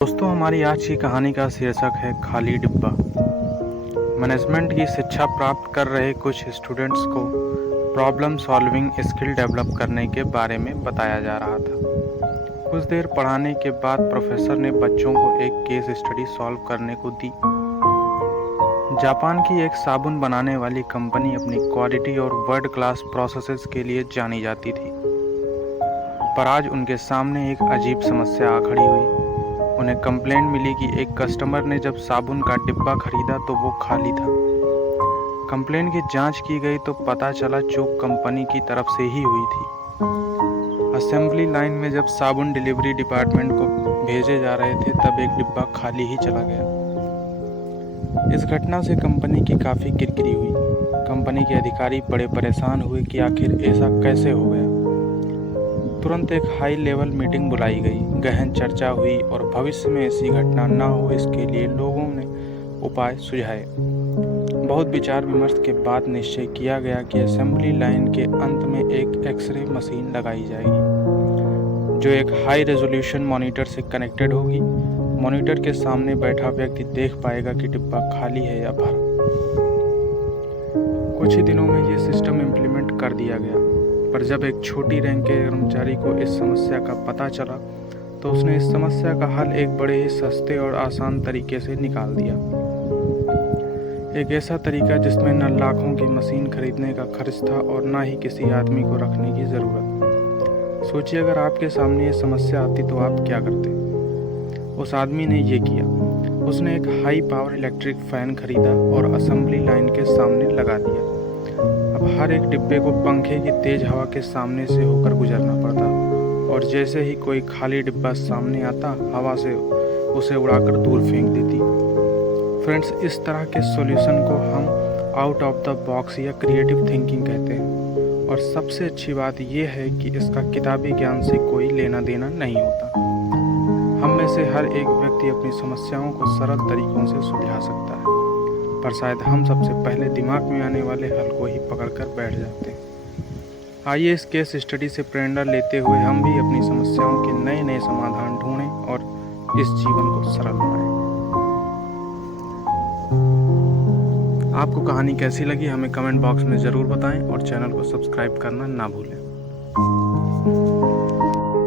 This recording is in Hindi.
दोस्तों, हमारी आज की कहानी का शीर्षक है खाली डिब्बा। मैनेजमेंट की शिक्षा प्राप्त कर रहे कुछ स्टूडेंट्स को प्रॉब्लम सॉल्विंग स्किल डेवलप करने के बारे में बताया जा रहा था। कुछ देर पढ़ाने के बाद प्रोफेसर ने बच्चों को एक केस स्टडी सॉल्व करने को दी। जापान की एक साबुन बनाने वाली कंपनी अपनी क्वालिटी और वर्ल्ड क्लास प्रोसेसेस के लिए जानी जाती थी, पर आज उनके सामने एक अजीब समस्या आ खड़ी हुई। उन्हें कंप्लेंट मिली कि एक कस्टमर ने जब साबुन का डिब्बा खरीदा तो वो खाली था। कंप्लेंट की जांच की गई तो पता चला चूक कंपनी की तरफ से ही हुई थी। असेंबली लाइन में जब साबुन डिलीवरी डिपार्टमेंट को भेजे जा रहे थे तब एक डिब्बा खाली ही चला गया। इस घटना से कंपनी की काफ़ी किरकिरी हुई। कंपनी के अधिकारी बड़े परेशान हुए कि आखिर ऐसा कैसे हो गया। तुरंत एक हाई लेवल मीटिंग बुलाई गई, गहन चर्चा हुई और भविष्य में ऐसी घटना न हो इसके लिए लोगों ने उपाय सुझाए। बहुत विचार विमर्श के बाद निश्चय किया गया कि असेंबली लाइन के अंत में एक एक्सरे मशीन लगाई जाएगी जो एक हाई रेजोल्यूशन मॉनिटर से कनेक्टेड होगी। मॉनिटर के सामने बैठा व्यक्ति देख पाएगा कि डिब्बा खाली है या भरा। कुछ ही दिनों में ये सिस्टम इम्प्लीमेंट कर दिया गया, पर जब एक छोटी रैंक के कर्मचारी को इस समस्या का पता चला तो उसने इस समस्या का हल एक बड़े ही सस्ते और आसान तरीके से निकाल दिया। एक ऐसा तरीका जिसमें न लाखों की मशीन खरीदने का खर्च था और न ही किसी आदमी को रखने की ज़रूरत। सोचिए, अगर आपके सामने ये समस्या आती तो आप क्या करते? उस आदमी ने ये किया। उसने एक हाई पावर इलेक्ट्रिक फ़ैन खरीदा और असेंबली लाइन के सामने लगा दिया। अब हर एक डिब्बे को पंखे की तेज हवा के सामने से होकर गुजरना पड़ता और जैसे ही कोई खाली डिब्बा सामने आता, हवा से उसे उड़ाकर दूर फेंक देती। फ्रेंड्स, इस तरह के सॉल्यूशन को हम आउट ऑफ द बॉक्स या क्रिएटिव थिंकिंग कहते हैं। और सबसे अच्छी बात यह है कि इसका किताबी ज्ञान से कोई लेना देना नहीं होता। हम में से हर एक व्यक्ति अपनी समस्याओं को सरल तरीकों से सुलझा सकता है, पर शायद हम सबसे पहले दिमाग में आने वाले हल को ही पकड़कर बैठ जाते हैं। आइए इस केस स्टडी से प्रेरणा लेते हुए हम भी अपनी समस्याओं के नए नए समाधान ढूंढें और इस जीवन को सरल बनाएं। आपको कहानी कैसी लगी हमें कमेंट बॉक्स में ज़रूर बताएं और चैनल को सब्सक्राइब करना ना भूलें।